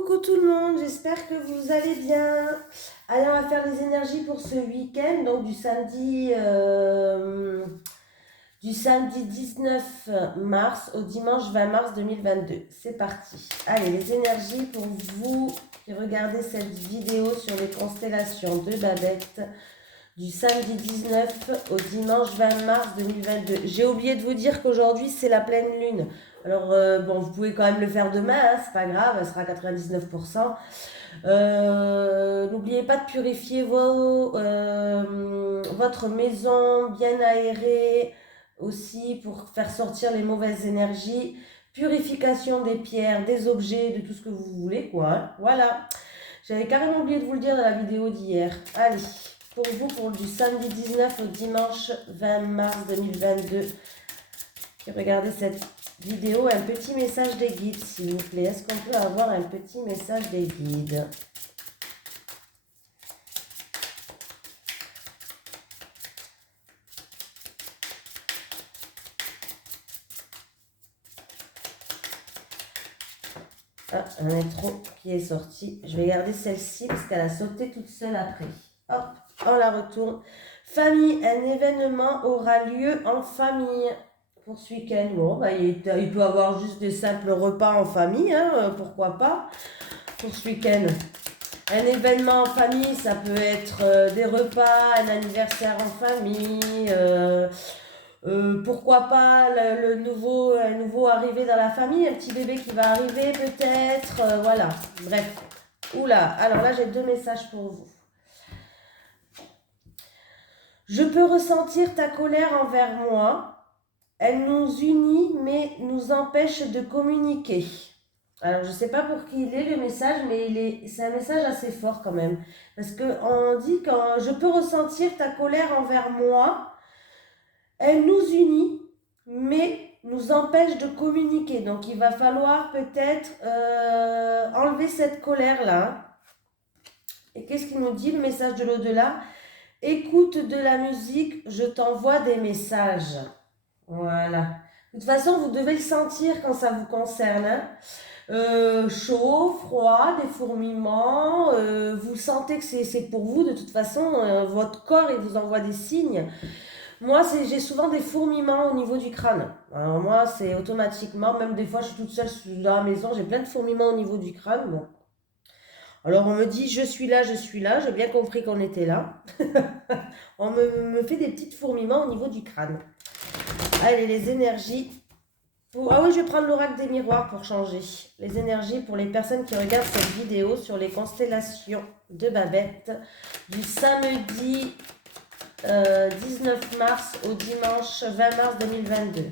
Coucou tout le monde, j'espère que vous allez bien. Allez, on va faire les énergies pour ce week-end, donc du samedi 19 mars au dimanche 20 mars 2022. C'est parti. Allez, les énergies pour vous qui regardez cette vidéo sur les constellations de Babette du samedi 19 au dimanche 20 mars 2022. J'ai oublié de vous dire qu'aujourd'hui c'est la pleine lune. Alors bon, vous pouvez quand même le faire demain, hein, c'est pas grave, elle sera à 99%. N'oubliez pas de purifier votre maison, bien aérée aussi pour faire sortir les mauvaises énergies. Purification des pierres, des objets, de tout ce que vous voulez, quoi. Hein. Voilà. J'avais carrément oublié de vous le dire dans la vidéo d'hier. Allez, pour vous, pour du samedi 19 au dimanche 20 mars 2022, regardez cette vidéo, un petit message des guides, s'il vous plaît. Est-ce qu'on peut avoir un petit message des guides? Ah, un intro qui est sorti. Je vais garder celle-ci parce qu'elle a sauté toute seule après. Hop, on la retourne. Famille, un événement aura lieu en famille pour ce week-end. Bon, bah, il peut avoir juste des simples repas en famille, hein, pourquoi pas, pour ce week-end. Un événement en famille, ça peut être des repas, un anniversaire en famille, pourquoi pas un nouveau arrivé dans la famille, un petit bébé qui va arriver peut-être, voilà, bref. Oula, alors là j'ai deux messages pour vous. Je peux ressentir ta colère envers moi, elle nous unit mais nous empêche de communiquer. Alors, je ne sais pas pour qui il est le message, mais c'est un message assez fort quand même. Parce qu'on dit que je peux ressentir ta colère envers moi, elle nous unit, mais nous empêche de communiquer. Donc, il va falloir peut-être enlever cette colère-là. Et qu'est-ce qu'il nous dit, le message de l'au-delà? Écoute de la musique, je t'envoie des messages. Voilà. De toute façon, vous devez le sentir quand ça vous concerne. Hein. Chaud, froid, des fourmillements, vous sentez que c'est pour vous, de toute façon, votre corps, il vous envoie des signes. Moi, j'ai souvent des fourmillements au niveau du crâne. Alors moi, c'est automatiquement, même des fois, je suis toute seule dans la maison, j'ai plein de fourmillements au niveau du crâne. Bon. Alors on me dit, je suis là, j'ai bien compris qu'on était là. On me fait des petites fourmillements au niveau du crâne. Allez, les énergies. Ah oui, je vais prendre l'oracle des miroirs pour changer. Les énergies pour les personnes qui regardent cette vidéo sur les constellations de Babette du samedi 19 mars au dimanche 20 mars 2022.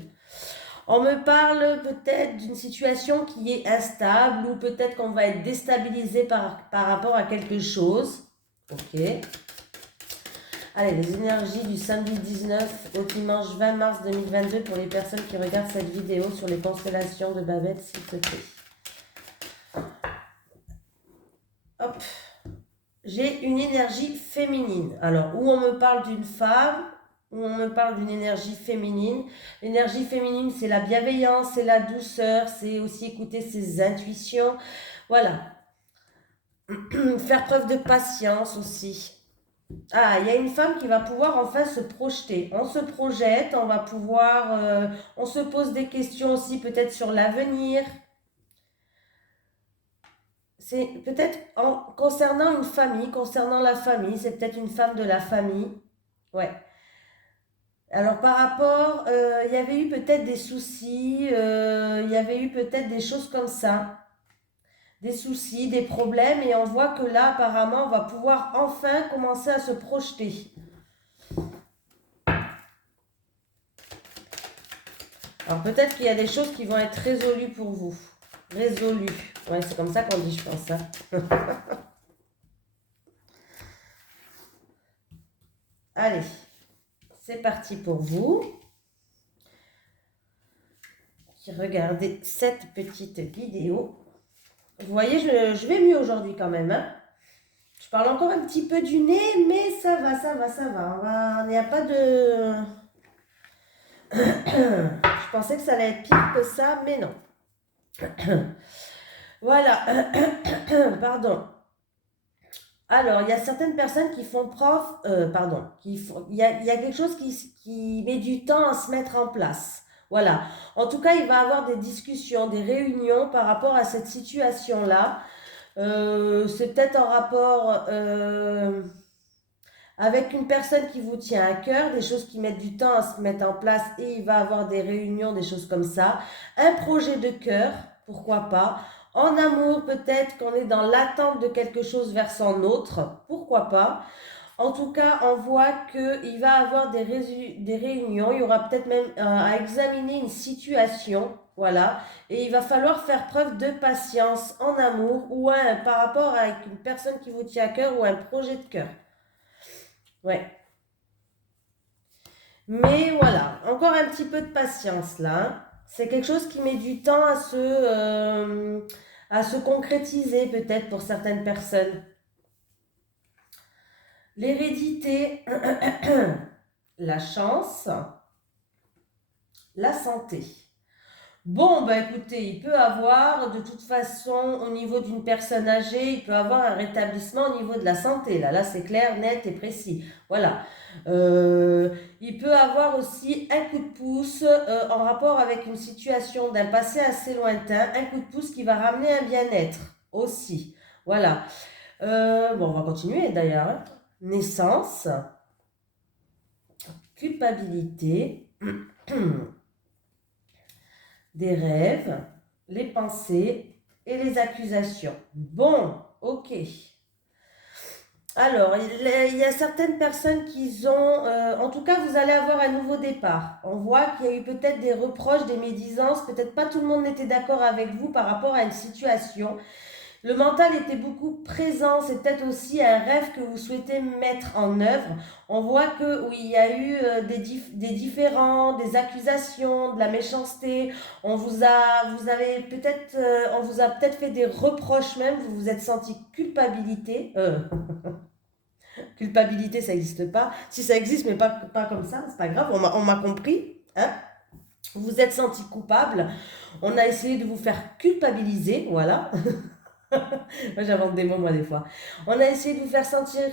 On me parle peut-être d'une situation qui est instable ou peut-être qu'on va être déstabilisé par rapport à quelque chose. Ok. Allez, les énergies du samedi 19 au dimanche 20 mars 2022 pour les personnes qui regardent cette vidéo sur les constellations de Babette, s'il te plaît. Hop. J'ai une énergie féminine. Alors, où on me parle d'une femme, où on me parle d'une énergie féminine. L'énergie féminine, c'est la bienveillance, c'est la douceur, c'est aussi écouter ses intuitions. Voilà. Faire preuve de patience aussi. Ah, il y a une femme qui va pouvoir enfin se projeter. On se projette, on va pouvoir... on se pose des questions aussi peut-être sur l'avenir. C'est peut-être concernant une famille, concernant la famille, c'est peut-être une femme de la famille. Ouais. Alors par rapport, il y avait eu peut-être des soucis, il y avait eu peut-être des choses comme ça. Des soucis, des problèmes, et on voit que là, apparemment, on va pouvoir enfin commencer à se projeter. Alors peut-être qu'il y a des choses qui vont être résolues pour vous. Résolues. Ouais, c'est comme ça qu'on dit, je pense. Hein. Allez, c'est parti pour vous. Regardez cette petite vidéo. Vous voyez, je vais mieux aujourd'hui quand même. Hein. Je parle encore un petit peu du nez, mais ça va. Il n'y a pas de... Je pensais que ça allait être pire que ça, mais non. Voilà, pardon. Alors, il y a certaines personnes qui font preuve, pardon, il y a quelque chose qui met du temps à se mettre en place. Voilà. En tout cas, il va y avoir des discussions, des réunions par rapport à cette situation-là. C'est peut-être en rapport avec une personne qui vous tient à cœur, des choses qui mettent du temps à se mettre en place et il va y avoir des réunions, des choses comme ça. Un projet de cœur, pourquoi pas. En amour, peut-être qu'on est dans l'attente de quelque chose vers son autre, pourquoi pas. En tout cas, on voit qu'il va y avoir des réunions, il y aura peut-être même à examiner une situation, voilà, et il va falloir faire preuve de patience en amour ou par rapport à une personne qui vous tient à cœur ou un projet de cœur. Ouais. Mais voilà, encore un petit peu de patience là, hein. C'est quelque chose qui met du temps à se concrétiser peut-être pour certaines personnes. L'hérédité, la chance, la santé. Bon, bah écoutez, il peut avoir, de toute façon, au niveau d'une personne âgée, il peut avoir un rétablissement au niveau de la santé. Là c'est clair, net et précis. Voilà. Il peut avoir aussi un coup de pouce en rapport avec une situation d'un passé assez lointain, un coup de pouce qui va ramener un bien-être aussi. Voilà. Bon, on va continuer d'ailleurs, hein. Naissance, culpabilité. Des rêves, les pensées et les accusations. Bon, ok. Alors, il y a certaines personnes qui ont, en tout cas, vous allez avoir un nouveau départ. On voit qu'il y a eu peut-être des reproches, des médisances, peut-être pas tout le monde n'était d'accord avec vous par rapport à une situation. Le mental était beaucoup présent, c'est peut-être aussi un rêve que vous souhaitez mettre en œuvre. On voit que oui, il y a eu des différends, des accusations, de la méchanceté. On vous a peut-être fait des reproches même. Vous vous êtes senti culpabilité. Culpabilité, ça n'existe pas. Si ça existe, mais pas comme ça, c'est pas grave. On m'a compris, hein. Vous vous êtes senti coupable. On a essayé de vous faire culpabiliser, voilà. Moi, j'invente des mots, moi, des fois. On a essayé de vous faire sentir.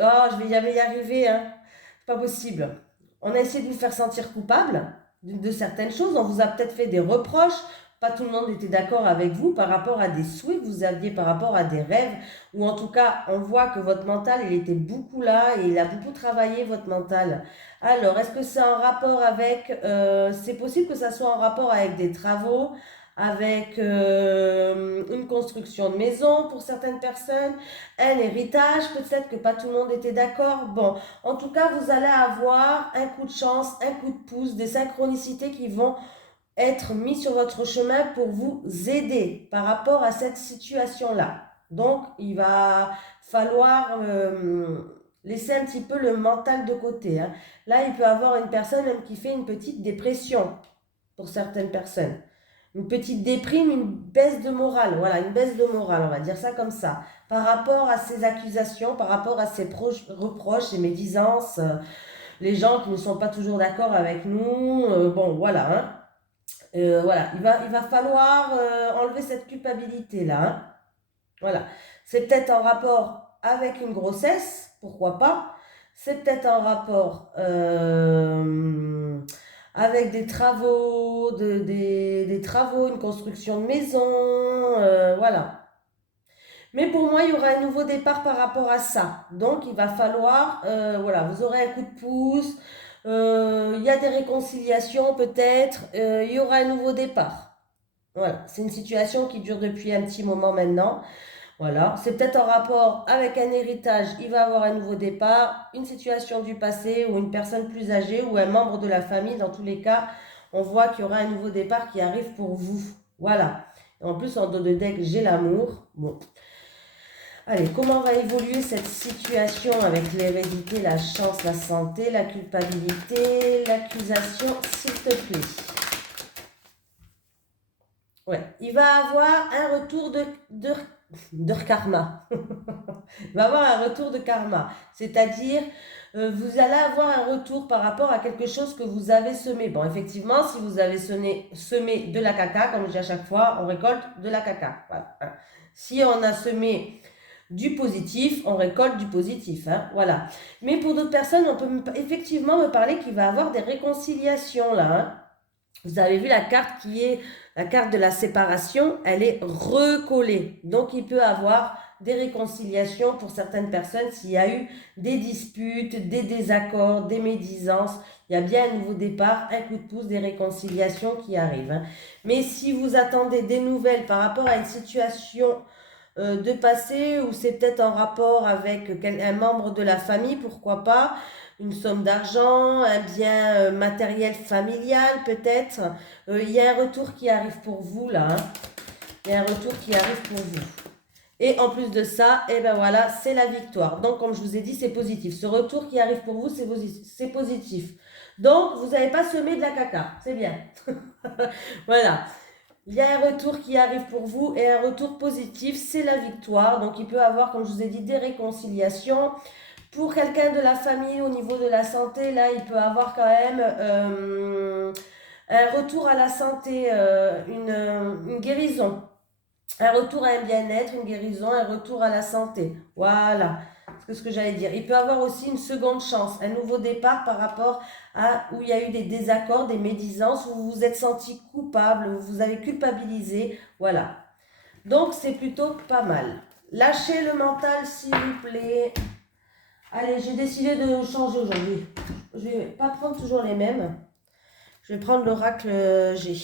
Oh, je vais jamais y arriver, hein. C'est pas possible. On a essayé de vous faire sentir coupable de certaines choses. On vous a peut-être fait des reproches. Pas tout le monde était d'accord avec vous par rapport à des souhaits que vous aviez, par rapport à des rêves. Ou en tout cas, on voit que votre mental, il était beaucoup là et il a beaucoup travaillé, votre mental. Alors, est-ce que c'est en rapport avec... c'est possible que ça soit en rapport avec des travaux, avec une construction de maison pour certaines personnes, un héritage, peut-être que pas tout le monde était d'accord. Bon, en tout cas, vous allez avoir un coup de chance, un coup de pouce, des synchronicités qui vont être mis sur votre chemin pour vous aider par rapport à cette situation-là. Donc, il va falloir laisser un petit peu le mental de côté, hein. Là, il peut y avoir une personne même qui fait une petite dépression pour certaines personnes. Une petite déprime, une baisse de morale, voilà, une baisse de morale, on va dire ça comme ça, par rapport à ces accusations, par rapport à ces reproches, ces médisances, les gens qui ne sont pas toujours d'accord avec nous, bon, voilà, hein. Voilà, il va falloir enlever cette culpabilité-là, hein. Voilà, c'est peut-être en rapport avec une grossesse, pourquoi pas, c'est peut-être en rapport avec des travaux, des travaux, une construction de maison, voilà. Mais pour moi, il y aura un nouveau départ par rapport à ça. Donc, il va falloir, voilà, vous aurez un coup de pouce, il y a des réconciliations peut-être, il y aura un nouveau départ. Voilà, c'est une situation qui dure depuis un petit moment maintenant. Voilà, c'est peut-être en rapport avec un héritage, il va avoir un nouveau départ, une situation du passé ou une personne plus âgée ou un membre de la famille. Dans tous les cas, on voit qu'il y aura un nouveau départ qui arrive pour vous. Voilà. Et en plus, en dos de deck, j'ai l'amour. Bon. Allez, comment va évoluer cette situation avec l'hérédité, la chance, la santé, la culpabilité, l'accusation, s'il te plaît? Ouais, il va avoir un retour de karma. Il va avoir un retour de karma. C'est-à-dire, vous allez avoir un retour par rapport à quelque chose que vous avez semé. Bon, effectivement, si vous avez semé de la caca, comme je dis à chaque fois, on récolte de la caca. Voilà. Si on a semé du positif, on récolte du positif. Hein, voilà. Mais pour d'autres personnes, on peut effectivement me parler qu'il va avoir des réconciliations là. Hein. Vous avez vu la carte qui est la carte de la séparation, elle est recollée. Donc il peut avoir des réconciliations pour certaines personnes s'il y a eu des disputes, des désaccords, des médisances. Il y a bien un nouveau départ, un coup de pouce, des réconciliations qui arrivent. Hein. Mais si vous attendez des nouvelles par rapport à une situation de passé ou c'est peut-être en rapport avec un membre de la famille, pourquoi pas, une somme d'argent, un bien matériel familial peut-être. Il y a un retour qui arrive pour vous là. Hein. Il y a un retour qui arrive pour vous. Et en plus de ça, et ben voilà, c'est la victoire. Donc comme je vous ai dit, c'est positif. Ce retour qui arrive pour vous, c'est positif. Donc vous n'avez pas semé de la caca. C'est bien. Voilà. Il y a un retour qui arrive pour vous et un retour positif, c'est la victoire. Donc il peut avoir, comme je vous ai dit, des réconciliations. Pour quelqu'un de la famille au niveau de la santé, là, il peut avoir quand même un retour à la santé, une guérison. Un retour à un bien-être, une guérison, un retour à la santé. Voilà, c'est ce que j'allais dire. Il peut avoir aussi une seconde chance, un nouveau départ par rapport à où il y a eu des désaccords, des médisances, où vous vous êtes senti coupable, où vous avez culpabilisé. Voilà. Donc, c'est plutôt pas mal. Lâchez le mental, s'il vous plaît. Allez, j'ai décidé de changer aujourd'hui. Je vais pas prendre toujours les mêmes. Je vais prendre l'oracle G.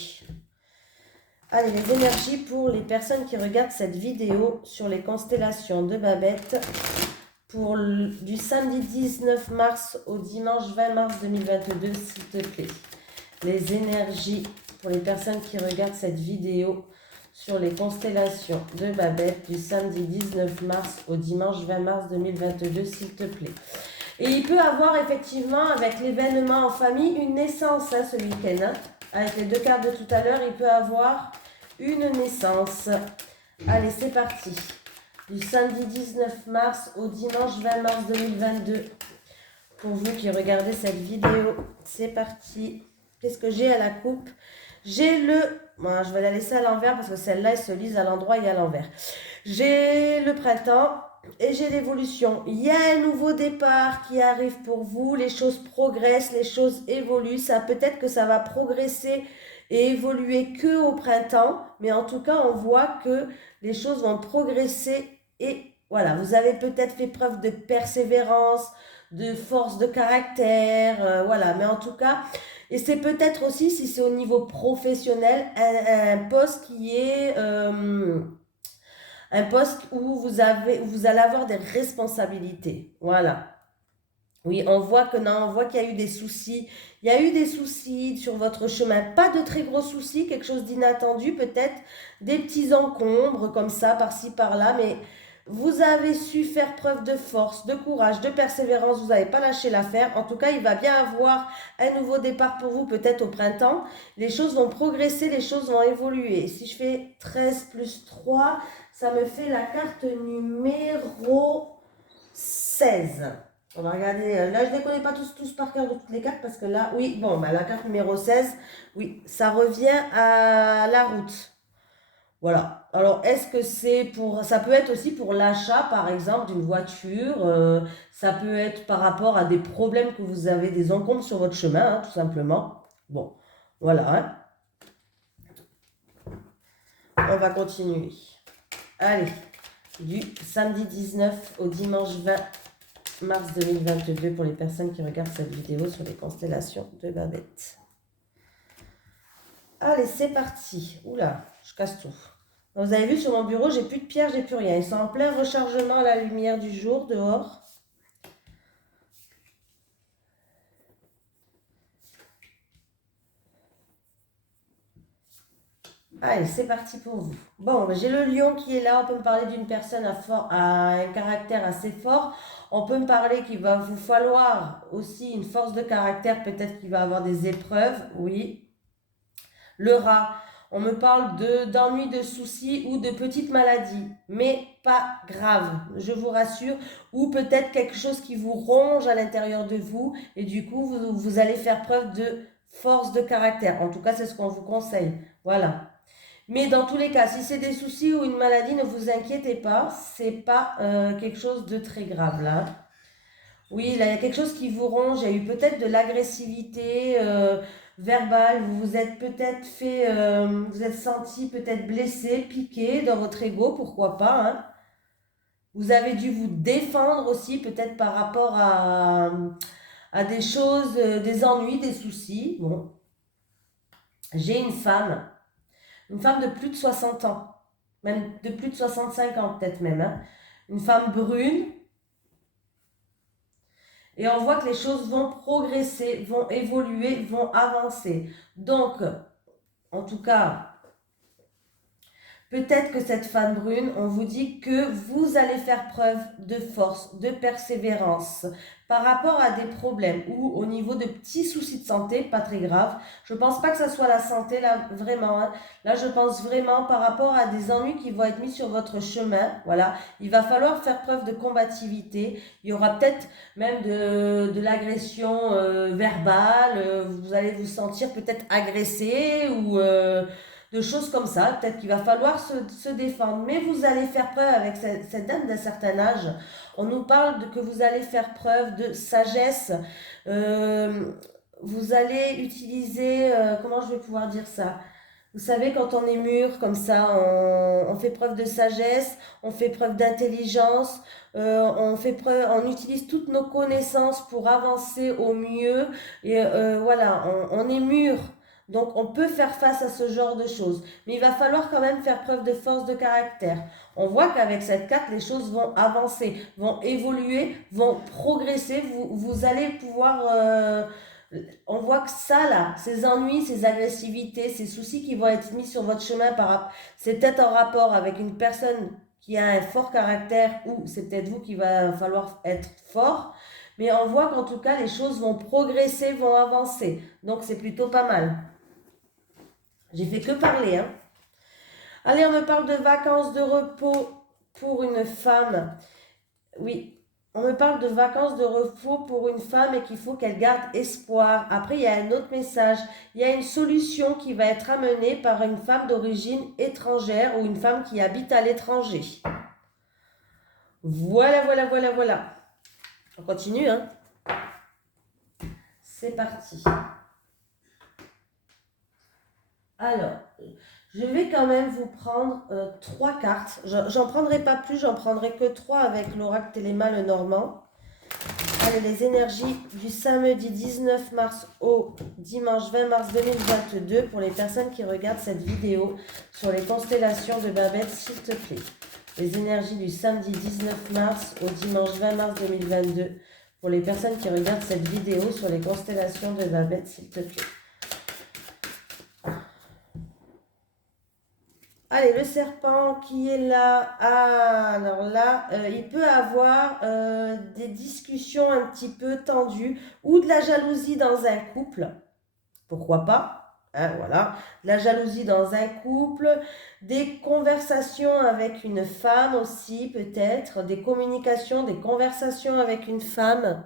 Allez, les énergies pour les personnes qui regardent cette vidéo sur les constellations de Babette pour du samedi 19 mars au dimanche 20 mars 2022, s'il te plaît. Les énergies pour les personnes qui regardent cette vidéo sur les constellations de Babette du samedi 19 mars au dimanche 20 mars 2022, s'il te plaît. Et il peut avoir effectivement, avec l'événement en famille, une naissance hein, ce week-end. Hein. Avec les deux cartes de tout à l'heure, il peut avoir une naissance. Allez, c'est parti. Du samedi 19 mars au dimanche 20 mars 2022. Pour vous qui regardez cette vidéo, c'est parti. Qu'est-ce que j'ai à la coupe? J'ai le... Bon, je vais la laisser à l'envers parce que celle-là, elle se lise à l'endroit et à l'envers. J'ai le printemps et j'ai l'évolution. Il y a un nouveau départ qui arrive pour vous. Les choses progressent, les choses évoluent. Ça peut-être que ça va progresser et évoluer que au printemps. Mais en tout cas, on voit que les choses vont progresser. Et voilà, vous avez peut-être fait preuve de persévérance, de force de caractère. Voilà, mais en tout cas... Et c'est peut-être aussi, si c'est au niveau professionnel, un poste qui est un poste où vous allez avoir des responsabilités. Voilà. Oui, on voit que non, on voit qu'il y a eu des soucis. Il y a eu des soucis sur votre chemin. Pas de très gros soucis, quelque chose d'inattendu, peut-être des petits encombres comme ça, par-ci, par-là, mais vous avez su faire preuve de force, de courage, de persévérance. Vous n'avez pas lâché l'affaire. En tout cas, il va bien avoir un nouveau départ pour vous, peut-être au printemps. Les choses vont progresser, les choses vont évoluer. Si je fais 13 plus 3, ça me fait la carte numéro 16. On va regarder. Là, je ne les connais pas tous par cœur de toutes les cartes parce que là, oui, bon, bah, la carte numéro 16, oui, ça revient à la route. Voilà. Alors, est-ce que c'est pour... Ça peut être aussi pour l'achat, par exemple, d'une voiture. Ça peut être par rapport à des problèmes que vous avez, des encombres sur votre chemin, hein, tout simplement. Bon, voilà. Hein. On va continuer. Allez, du samedi 19 au dimanche 20 mars 2022 pour les personnes qui regardent cette vidéo sur les constellations de Babette. Allez, c'est parti. Oula, je casse tout. Vous avez vu sur mon bureau, j'ai plus de pierre, j'ai plus rien. Ils sont en plein rechargement à la lumière du jour dehors. Allez, c'est parti pour vous. Bon, j'ai le lion qui est là. On peut me parler d'une personne à un caractère assez fort. On peut me parler qu'il va vous falloir aussi une force de caractère. Peut-être qu'il va avoir des épreuves, oui. Le rat. On me parle d'ennuis, de soucis ou de petites maladies, mais pas grave, je vous rassure. Ou peut-être quelque chose qui vous ronge à l'intérieur de vous et du coup, vous allez faire preuve de force de caractère. En tout cas, c'est ce qu'on vous conseille. Voilà. Mais dans tous les cas, si c'est des soucis ou une maladie, ne vous inquiétez pas, c'est pas quelque chose de très grave là. Oui, là, il y a quelque chose qui vous ronge, il y a eu peut-être de l'agressivité verbale, vous vous êtes peut-être vous êtes senti peut-être blessé, piqué dans votre ego, pourquoi pas, hein. Vous avez dû vous défendre aussi, peut-être par rapport à des choses, des ennuis, des soucis. Bon, j'ai une femme de plus de 60 ans, même de plus de 65 ans peut-être même, hein. Une femme brune, et on voit que les choses vont progresser, vont évoluer, vont avancer. Donc, en tout cas, peut-être que cette femme brune, on vous dit que vous allez faire preuve de force, de persévérance par rapport à des problèmes ou au niveau de petits soucis de santé, pas très graves. Je pense pas que ça soit la santé là, vraiment, hein. Là, je pense vraiment par rapport à des ennuis qui vont être mis sur votre chemin. Voilà, il va falloir faire preuve de combativité. Il y aura peut-être même de l'agression verbale. Vous allez vous sentir peut-être agressé ou de choses comme ça. Peut-être qu'il va falloir se défendre. Mais vous allez faire preuve avec cette dame d'un certain âge. On nous parle que vous allez faire preuve de sagesse. Euh, vous allez utiliser, comment je vais pouvoir dire ça? Vous savez, quand on est mûr comme ça, on fait preuve de sagesse, on fait preuve d'intelligence, on utilise toutes nos connaissances pour avancer au mieux. Et voilà, on est mûr. Donc on peut faire face à ce genre de choses. Mais il va falloir quand même faire preuve de force de caractère. On voit qu'avec cette carte, les choses vont avancer, vont évoluer, vont progresser. Vous allez pouvoir... on voit que ça, là, ces ennuis, ces agressivités, ces soucis qui vont être mis sur votre chemin, c'est peut-être en rapport avec une personne qui a un fort caractère ou c'est peut-être vous qui va falloir être fort. Mais on voit qu'en tout cas, les choses vont progresser, vont avancer. Donc c'est plutôt pas mal. J'ai fait que parler, hein. Allez, on me parle de vacances de repos pour une femme. Oui, on me parle de vacances de repos pour une femme et qu'il faut qu'elle garde espoir. Après, il y a un autre message. Il y a une solution qui va être amenée par une femme d'origine étrangère ou une femme qui habite à l'étranger. Voilà, voilà, voilà, voilà. On continue, hein. C'est parti. Alors, je vais quand même vous prendre 3 cartes. J'en prendrai pas plus, j'en prendrai que 3 avec l'oracle Téléma le Normand. Allez, les énergies du samedi 19 mars au dimanche 20 mars 2022 pour les personnes qui regardent cette vidéo sur les constellations de Babette, s'il te plaît. Les énergies du samedi 19 mars au dimanche 20 mars 2022 pour les personnes qui regardent cette vidéo sur les constellations de Babette, s'il te plaît. Allez, le serpent qui est là, alors là, il peut avoir des discussions un petit peu tendues ou de la jalousie dans un couple, pourquoi pas, hein, voilà, de la jalousie dans un couple, des conversations avec une femme aussi peut-être, des communications, des conversations avec une femme.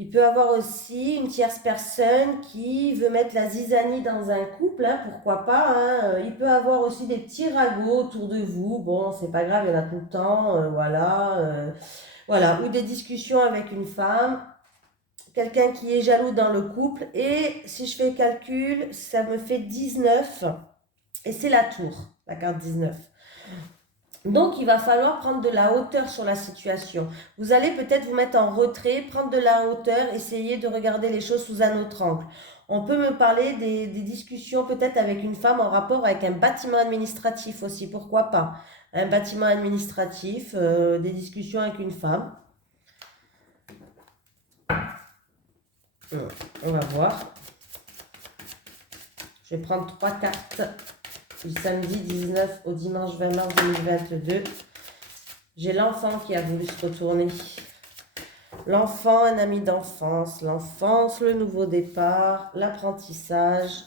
Il peut avoir aussi une tierce personne qui veut mettre la zizanie dans un couple, hein, pourquoi pas, hein. Il peut avoir aussi des petits ragots autour de vous. Bon, c'est pas grave, il y en a tout le temps, voilà. Ou des discussions avec une femme, quelqu'un qui est jaloux dans le couple. Et si je fais le calcul, ça me fait 19. Et c'est la tour, la carte 19. Donc, il va falloir prendre de la hauteur sur la situation. Vous allez peut-être vous mettre en retrait, prendre de la hauteur, essayer de regarder les choses sous un autre angle. On peut me parler des discussions peut-être avec une femme en rapport avec un bâtiment administratif aussi, pourquoi pas. Un bâtiment administratif, des discussions avec une femme. On va voir. Je vais prendre 3 cartes du samedi 19 au dimanche 20 mars 2022. J'ai l'enfant qui a voulu se retourner. L'enfant, un ami d'enfance. L'enfance, le nouveau départ, l'apprentissage.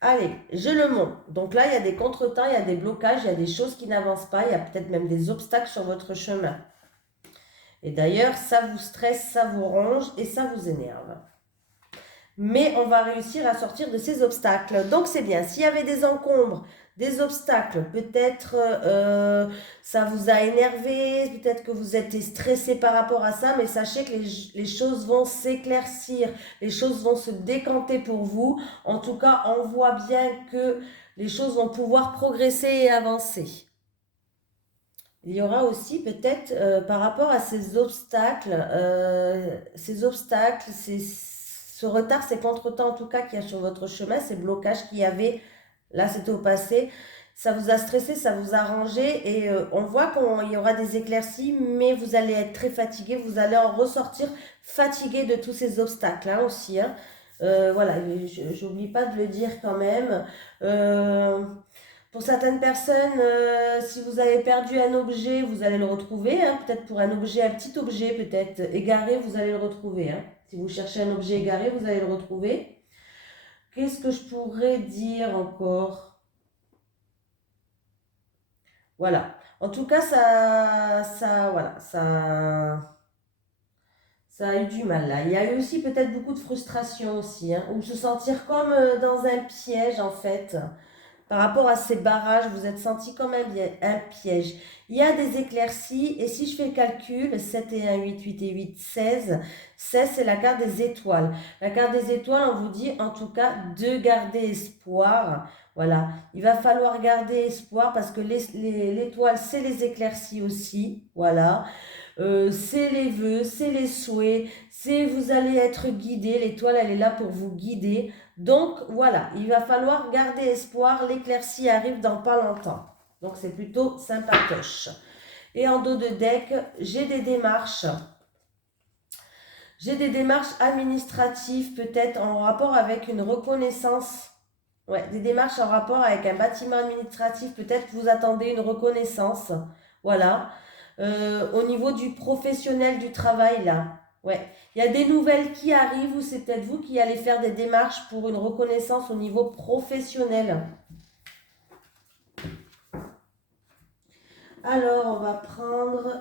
Allez, je le montre. Donc là, il y a des contretemps, il y a des blocages, il y a des choses qui n'avancent pas, il y a peut-être même des obstacles sur votre chemin. Et d'ailleurs, ça vous stresse, ça vous ronge et ça vous énerve. Mais on va réussir à sortir de ces obstacles. Donc c'est bien. S'il y avait des encombres, des obstacles, peut-être ça vous a énervé, peut-être que vous êtes stressé par rapport à ça, mais sachez que les choses vont s'éclaircir, les choses vont se décanter pour vous. En tout cas, on voit bien que les choses vont pouvoir progresser et avancer. Il y aura aussi peut-être par rapport à ces obstacles, ce retard, ces contretemps en tout cas qu'il y a sur votre chemin, ces blocages qu'il y avait, là c'était au passé, ça vous a stressé, ça vous a rangé et on voit qu'il y aura des éclaircies, mais vous allez être très fatigué, vous allez en ressortir fatigué de tous ces obstacles hein, aussi. Hein. Voilà, j'oublie pas de le dire quand même. Pour certaines personnes, si vous avez perdu un objet, vous allez le retrouver. Hein. Peut-être pour un objet, un petit objet, peut-être égaré, vous allez le retrouver. Hein. Si vous cherchez un objet égaré, vous allez le retrouver. Qu'est-ce que je pourrais dire encore? Voilà. En tout cas, voilà, ça a eu du mal là. Il y a eu aussi peut-être beaucoup de frustration aussi, hein, ou se sentir comme dans un piège en fait. Par rapport à ces barrages, vous êtes senti comme un piège. Il y a des éclaircies et si je fais le calcul, 7 et 1, 8, 8 et 8, 16. 16, c'est la carte des étoiles. La carte des étoiles, on vous dit en tout cas de garder espoir. Voilà, il va falloir garder espoir parce que l'étoile, c'est les éclaircies aussi. Voilà. C'est les vœux, c'est les souhaits, c'est vous allez être guidé, l'étoile elle est là pour vous guider. Donc voilà, il va falloir garder espoir, l'éclaircie arrive dans pas longtemps. Donc c'est plutôt sympatoche. Et en dos de deck, j'ai des démarches. J'ai des démarches administratives peut-être en rapport avec une reconnaissance. Ouais, des démarches en rapport avec un bâtiment administratif. Peut-être vous attendez une reconnaissance. Voilà. Au niveau du professionnel du travail, là. Ouais. Il y a des nouvelles qui arrivent ou c'est peut-être vous qui allez faire des démarches pour une reconnaissance au niveau professionnel. Alors, on va prendre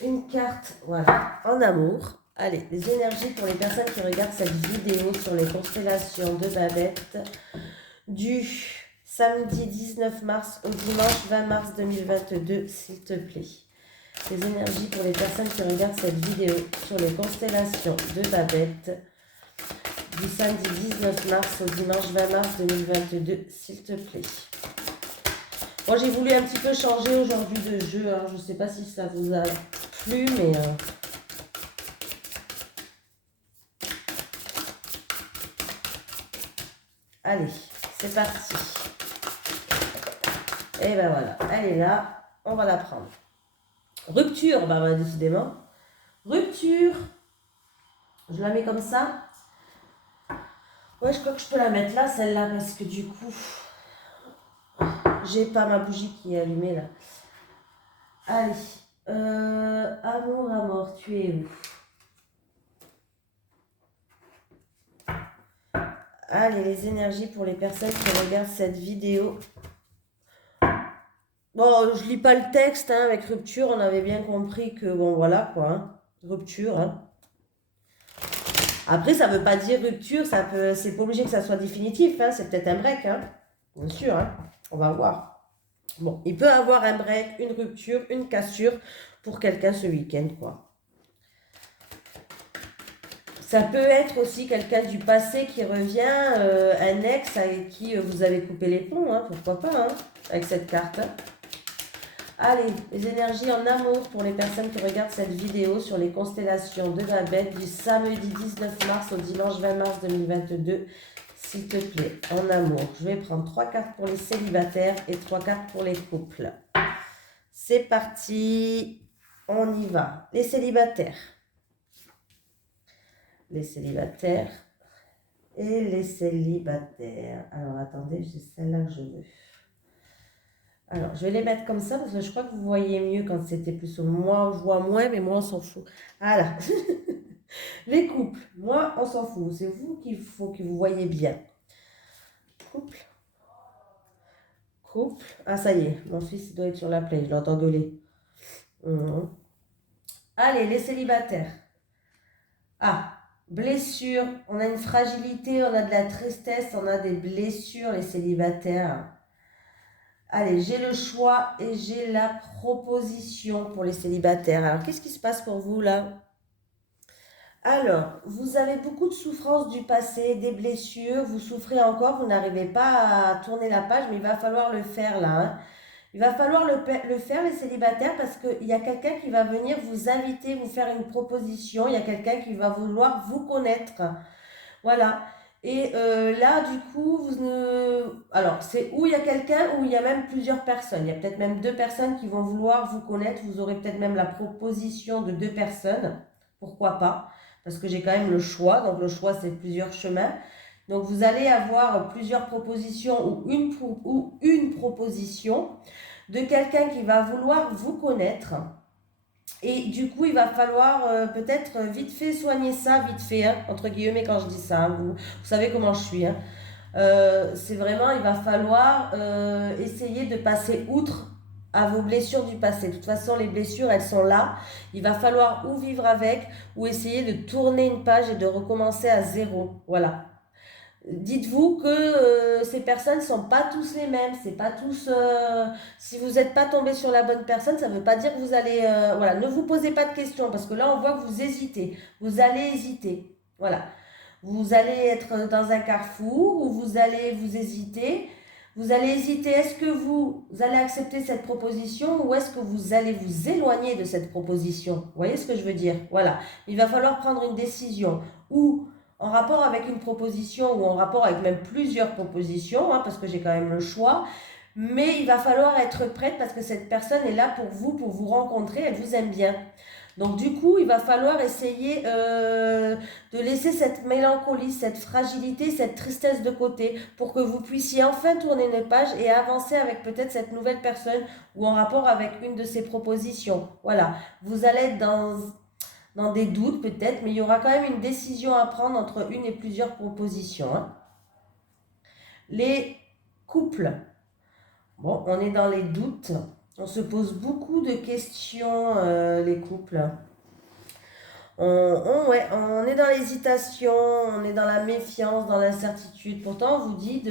une carte, voilà, en amour. Allez, les énergies pour les personnes qui regardent cette vidéo sur les constellations de Babette du samedi 19 mars au dimanche 20 mars 2022, s'il te plaît. Les énergies pour les personnes qui regardent cette vidéo sur les constellations de Babette du samedi 19 mars au dimanche 20 mars 2022, s'il te plaît. Moi, j'ai voulu un petit peu changer aujourd'hui de jeu. Hein. Je ne sais pas si ça vous a plu, mais... Allez, c'est parti. Et ben voilà, elle est là. On va la prendre. Rupture, bah décidément. Rupture. Je la mets comme ça. Ouais, je crois que je peux la mettre là, celle-là, parce que du coup, j'ai pas ma bougie qui est allumée là. Allez. Amour à mort, tu es où? Allez, les énergies pour les personnes qui regardent cette vidéo. Bon, je lis pas le texte, hein, avec rupture, on avait bien compris que, bon, voilà, quoi, hein, rupture, hein. Après, ça veut pas dire rupture, c'est pas obligé que ça soit définitif, hein, c'est peut-être un break, hein, bien sûr, hein, on va voir. Bon, il peut avoir un break, une rupture, une cassure pour quelqu'un ce week-end, quoi. Ça peut être aussi quelqu'un du passé qui revient, un ex avec qui vous avez coupé les ponts, hein, pourquoi pas, hein, avec cette carte. Allez, les énergies en amour pour les personnes qui regardent cette vidéo sur les constellations de la bête du samedi 19 mars au dimanche 20 mars 2022. S'il te plaît, en amour. Je vais prendre 3 cartes pour les célibataires et 3 cartes pour les couples. C'est parti, on y va. Les célibataires. Les célibataires et les célibataires. Alors attendez, c'est celle-là que je veux. Alors, je vais les mettre comme ça parce que je crois que vous voyez mieux quand c'était plus au moi, je vois moins, mais moi, on s'en fout. Voilà. Les couples, moi, on s'en fout. C'est vous qu'il faut que vous voyez bien. Couple, couple. Ah, ça y est, mon fils il doit être sur la play, je l'entends gueuler. Mhm. Allez, les célibataires. Ah, blessures. On a une fragilité, on a de la tristesse, on a des blessures, les célibataires. Allez, j'ai le choix et j'ai la proposition pour les célibataires. Alors, qu'est-ce qui se passe pour vous là? Alors, vous avez beaucoup de souffrances du passé, des blessures, vous souffrez encore, vous n'arrivez pas à tourner la page, mais il va falloir le faire là, hein. Il va falloir le faire, les célibataires, parce qu'il y a quelqu'un qui va venir vous inviter, vous faire une proposition, il y a quelqu'un qui va vouloir vous connaître. Voilà. Et là, du coup, vous ne... Alors, c'est où il y a quelqu'un, ou il y a même plusieurs personnes. Il y a peut-être même deux personnes qui vont vouloir vous connaître. Vous aurez peut-être même la proposition de deux personnes. Pourquoi pas? Parce que j'ai quand même le choix. Donc, le choix, c'est plusieurs chemins. Donc, vous allez avoir plusieurs propositions ou une proposition de quelqu'un qui va vouloir vous connaître. Et du coup, il va falloir peut-être vite fait soigner ça, vite fait, hein, entre guillemets quand je dis ça, hein, vous savez comment je suis. Hein. C'est vraiment, il va falloir essayer de passer outre à vos blessures du passé. De toute façon, les blessures, elles sont là. Il va falloir ou vivre avec, ou essayer de tourner une page et de recommencer à zéro. Voilà. Dites-vous que ces personnes ne sont pas tous les mêmes, c'est pas tous. Si vous n'êtes pas tombé sur la bonne personne, ça ne veut pas dire que vous allez. Voilà, ne vous posez pas de questions parce que là, on voit que vous hésitez. Vous allez hésiter. Voilà. Vous allez être dans un carrefour où vous allez vous hésiter. Vous allez hésiter, est-ce que vous allez accepter cette proposition ou est-ce que vous allez vous éloigner de cette proposition? Vous voyez ce que je veux dire? Voilà. Il va falloir prendre une décision ou en rapport avec une proposition ou en rapport avec même plusieurs propositions, hein, parce que j'ai quand même le choix. Mais il va falloir être prête parce que cette personne est là pour vous rencontrer, elle vous aime bien. Donc du coup, il va falloir essayer de laisser cette mélancolie, cette fragilité, cette tristesse de côté pour que vous puissiez enfin tourner une page et avancer avec peut-être cette nouvelle personne ou en rapport avec une de ses propositions. Voilà, vous allez être dans des doutes peut-être, mais il y aura quand même une décision à prendre entre une et plusieurs propositions. Hein. Les couples. Bon, on est dans les doutes. On se pose beaucoup de questions, les couples. Ouais, on est dans l'hésitation, on est dans la méfiance, dans l'incertitude. Pourtant, on vous dit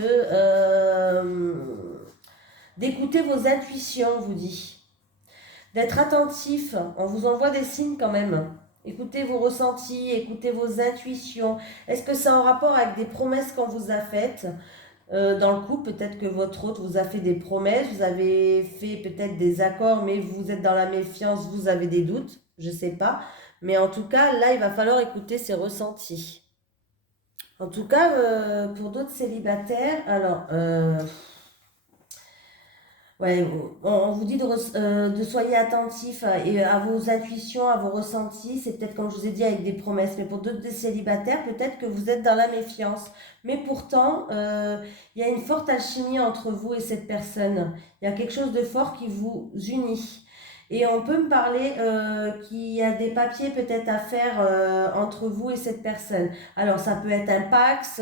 d'écouter vos intuitions, on vous dit. D'être attentif, on vous envoie des signes quand même. Écoutez vos ressentis, écoutez vos intuitions. Est-ce que c'est en rapport avec des promesses qu'on vous a faites dans le couple? Peut-être que votre hôte vous a fait des promesses, vous avez fait peut-être des accords, mais vous êtes dans la méfiance, vous avez des doutes, je ne sais pas. Mais en tout cas, là, il va falloir écouter ses ressentis. En tout cas, pour d'autres célibataires, alors, ouais, on vous dit de soyez attentif à vos intuitions, à vos ressentis. C'est peut-être comme je vous ai dit avec des promesses, mais pour d'autres célibataires, peut-être que vous êtes dans la méfiance. Mais pourtant, il y a une forte alchimie entre vous et cette personne. Il y a quelque chose de fort qui vous unit. Et on peut me parler qu'il y a des papiers peut-être à faire entre vous et cette personne. Alors, ça peut être un Pax.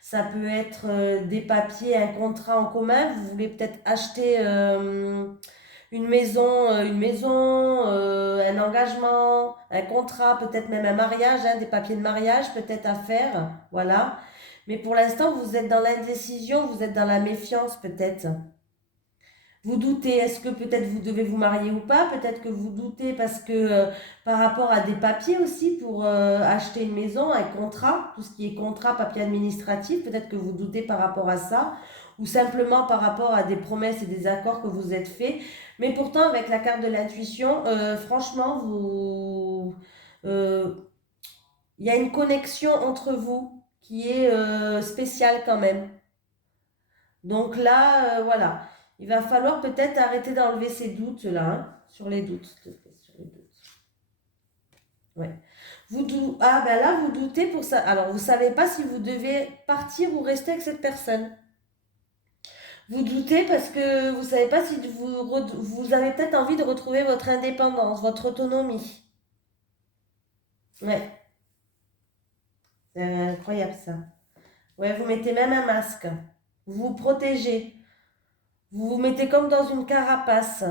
Ça peut être des papiers, un contrat en commun. Vous voulez peut-être acheter une maison, un engagement, un contrat, peut-être même un mariage, hein, des papiers de mariage peut-être à faire. Voilà. Mais pour l'instant, vous êtes dans l'indécision, vous êtes dans la méfiance peut-être. Vous doutez, est-ce que peut-être vous devez vous marier ou pas? Peut-être que vous doutez parce que par rapport à des papiers aussi pour acheter une maison, un contrat, tout ce qui est contrat, papier administratif, peut-être que vous doutez par rapport à ça, ou simplement par rapport à des promesses et des accords que vous êtes faits. Mais pourtant, avec la carte de l'intuition, franchement, euh, il y a une connexion entre vous qui est spéciale quand même. Donc là, voilà. Il va falloir peut-être arrêter d'enlever ces doutes là, hein, sur les doutes, s'il te plaît, sur les doutes. Ouais. Ah ben là, vous doutez pour ça. Alors, vous ne savez pas si vous devez partir ou rester avec cette personne. Vous doutez parce que vous ne savez pas si vous avez peut-être envie de retrouver votre indépendance, votre autonomie. Ouais. C'est incroyable ça. Ouais, vous mettez même un masque. Vous vous protégez. Vous vous mettez comme dans une carapace.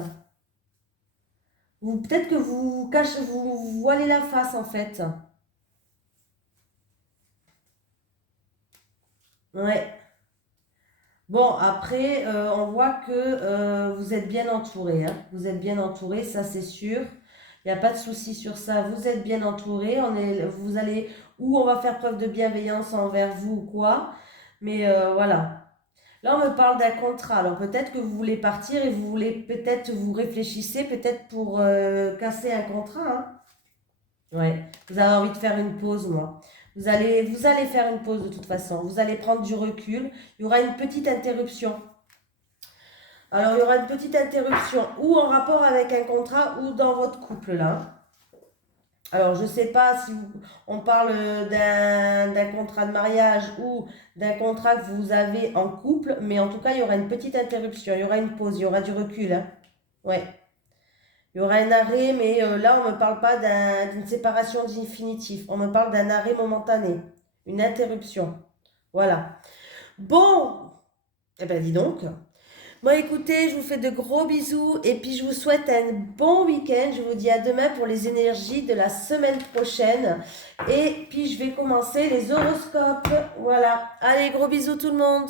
Vous, peut-être que vous cachez, vous voilez la face en fait. Ouais. Bon, après, on voit que vous êtes bien entouré, hein. Vous êtes bien entouré, ça c'est sûr. Il n'y a pas de souci sur ça. Vous êtes bien entouré. Vous allez, ou on va faire preuve de bienveillance envers vous ou quoi. Mais voilà. Là, on me parle d'un contrat. Alors peut-être que vous voulez partir et vous voulez peut-être vous réfléchissez peut-être pour casser un contrat, hein. Ouais, vous avez envie de faire une pause, moi. Vous allez faire une pause de toute façon. Vous allez prendre du recul. Il y aura une petite interruption. Alors, il y aura une petite interruption ou en rapport avec un contrat ou dans votre couple, là. Alors, je ne sais pas si on parle d'un contrat de mariage ou d'un contrat que vous avez en couple, mais en tout cas, il y aura une petite interruption, il y aura une pause, il y aura du recul, hein. Ouais. Il y aura un arrêt, mais là, on ne me parle pas d'une séparation définitive. On me parle d'un arrêt momentané, une interruption. Voilà. Bon, eh ben dis donc. Bon, écoutez, je vous fais de gros bisous et puis je vous souhaite un bon week-end. Je vous dis à demain pour les énergies de la semaine prochaine. Et puis, je vais commencer les horoscopes. Voilà. Allez, gros bisous tout le monde.